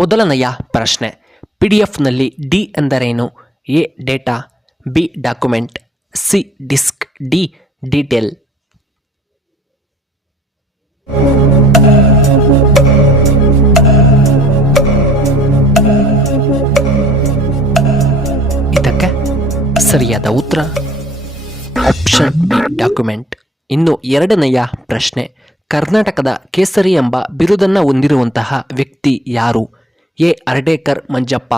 ಮೊದಲನೆಯ ಪ್ರಶ್ನೆ, PDF-ನಲ್ಲಿ ಡಿ ಎಂದರೇನು? A data, B document, C disk, D detail. ಇದಕ್ಕೆ ಸರಿಯಾದ ಉತ್ತರ ಆಪ್ಷನ್ ಬಿ ಡಾಕ್ಯುಮೆಂಟ್. ಇನ್ನು ಎರಡನೆಯ ಪ್ರಶ್ನೆ, ಕರ್ನಾಟಕದ ಕೇಸರಿ ಎಂಬ ಬಿರುದನ್ನು ಹೊಂದಿರುವಂತಹ ವ್ಯಕ್ತಿ ಯಾರು? A Ardekar Manjappa,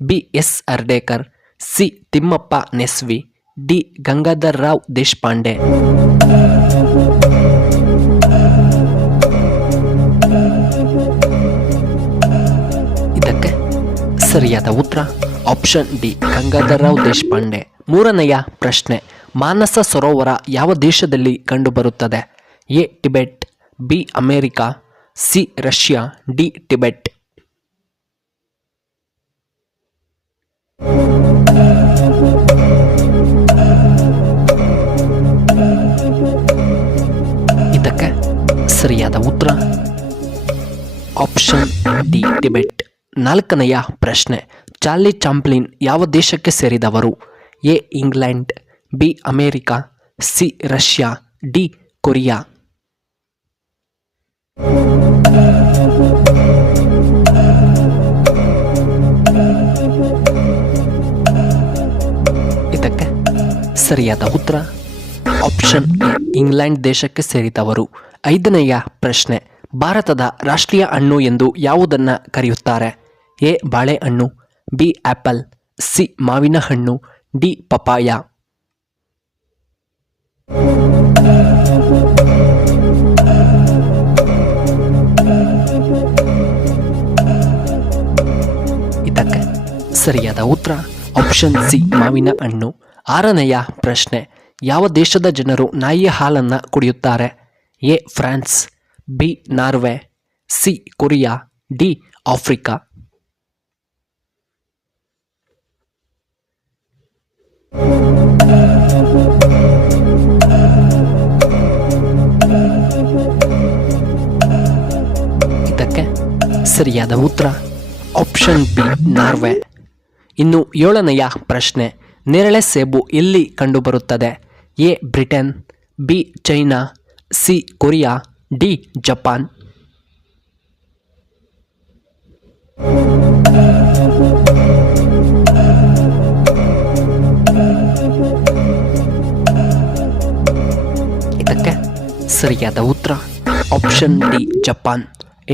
B S Ardekar, C Timmappa Nesvi, D Gangadhar Rao Deshpande. ಇದಕ್ಕೆ ಸರಿಯಾದ ಉತ್ತರ ಆಪ್ಷನ್ ಡಿ ಗಂಗಾಧರ್ ರಾವ್ ದೇಶಪಾಂಡೆ. ಮೂರನೆಯ ಪ್ರಶ್ನೆ, ಮಾನಸ ಸರೋವರ ಯಾವ ದೇಶದಲ್ಲಿ ಕಂಡುಬರುತ್ತದೆ? A Tibet, B America, C Russia, D Tibet. ಇದಕ್ಕೆ ಸರಿಯಾದ ಉತ್ತರ ಆಪ್ಷನ್ ಡಿ ಟಿಬೆಟ್. ನಾಲ್ಕನೆಯ ಪ್ರಶ್ನೆ, ಚಾರ್ಲಿ ಚಾಪ್ಲಿನ್ ಯಾವ ದೇಶಕ್ಕೆ ಸೇರಿದವರು? A England, B America, C Russia, D Korea. ಇದಕ್ಕೆ ಸರಿಯಾದ ಉತ್ತರ ಆಪ್ಷನ್ ಎ ಇಂಗ್ಲೆಂಡ್ ದೇಶಕ್ಕೆ ಸೇರಿದವರು. ಐದನೆಯ ಪ್ರಶ್ನೆ, ಭಾರತದ ರಾಷ್ಟ್ರೀಯ ಹಣ್ಣು ಎಂದು ಯಾವುದನ್ನು ಕರೆಯುತ್ತಾರೆ? ಎ ಬಾಳೆಹಣ್ಣು, ಬಿ ಆಪಲ್, ಸಿ ಮಾವಿನ ಹಣ್ಣು, ಡಿ ಪಪಾಯ. ಇದಕ್ಕೆ ಸರಿಯಾದ ಉತ್ತರ ಆಪ್ಷನ್ ಸಿ ಮಾವಿನ ಹಣ್ಣು. ಆರನೆಯ ಪ್ರಶ್ನೆ, ಯಾವ ದೇಶದ ಜನರು ನಾಯಿಯ ಹಾಲನ್ನು ಕುಡಿಯುತ್ತಾರೆ? A France, B Norway, C Korea, D Africa. ಇದಕ್ಕೆ ಸರಿಯಾದ ಉತ್ತರ ಆಪ್ಷನ್ ಬಿ ನಾರ್ವೆ. ಇನ್ನು ಏಳನೆಯ ಪ್ರಶ್ನೆ, ನೇರಳೆ ಸೇಬು ಎಲ್ಲಿ ಕಂಡುಬರುತ್ತದೆ? A Britain, B China, C Korea, D Japan. ಇದಕ್ಕೆ ಸರಿಯಾದ ಉತ್ತರ ಆಪ್ಷನ್ ಡಿ ಜಪಾನ್.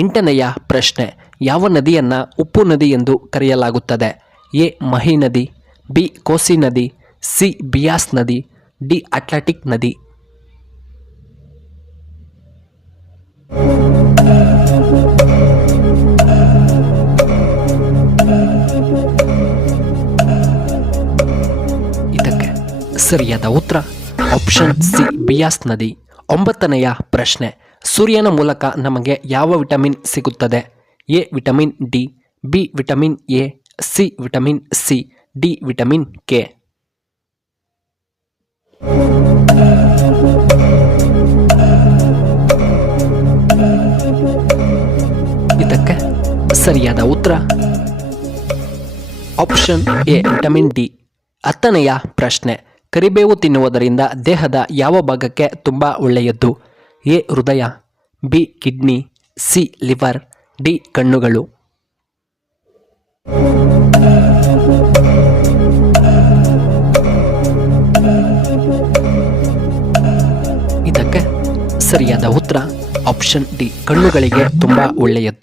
ಎಂಟನೆಯ ಪ್ರಶ್ನೆ, ಯಾವ ನದಿಯನ್ನು ಉಪ್ಪು ನದಿ ಎಂದು ಕರೆಯಲಾಗುತ್ತದೆ? ಎ ಮಹಿ ನದಿ, ಬಿ ಕೋಸಿ ನದಿ, ಸಿ ಬಿಯಾಸ್ ನದಿ, ಡಿ ಅಟ್ಲಾಂಟಿಕ್ ನದಿ. ಇದಕ್ಕೆ ಸರಿಯಾದ ಉತ್ತರ ಆಪ್ಷನ್ ಸಿ ಬಿಯಾಸ್ ನದಿ. ಒಂಬತ್ತನೆಯ ಪ್ರಶ್ನೆ, ಸೂರ್ಯನ ಮೂಲಕ ನಮಗೆ ಯಾವ ವಿಟಮಿನ್ ಸಿಗುತ್ತದೆ? A vitamin D, B vitamin A, C vitamin C, D vitamin K. ಇದಕ್ಕೆ ಸರಿಯಾದ ಉತ್ತರ ಆಪ್ಷನ್ ಎ ವಿಟಮಿನ್ ಡಿ. ಹತ್ತನೆಯ ಪ್ರಶ್ನೆ, ಕರಿಬೇವು ತಿನ್ನುವುದರಿಂದ ದೇಹದ ಯಾವ ಭಾಗಕ್ಕೆ ತುಂಬ ಒಳ್ಳೆಯದು? ಎ ಹೃದಯ, B kidney, C liver, D ಕಣ್ಣುಗಳು. ಇದಕ್ಕೆ ಸರಿಯಾದ ಉತ್ತರ ಆಪ್ಷನ್ ಡಿ ಕಣ್ಣುಗಳಿಗೆ ತುಂಬ ಒಳ್ಳೆಯದು.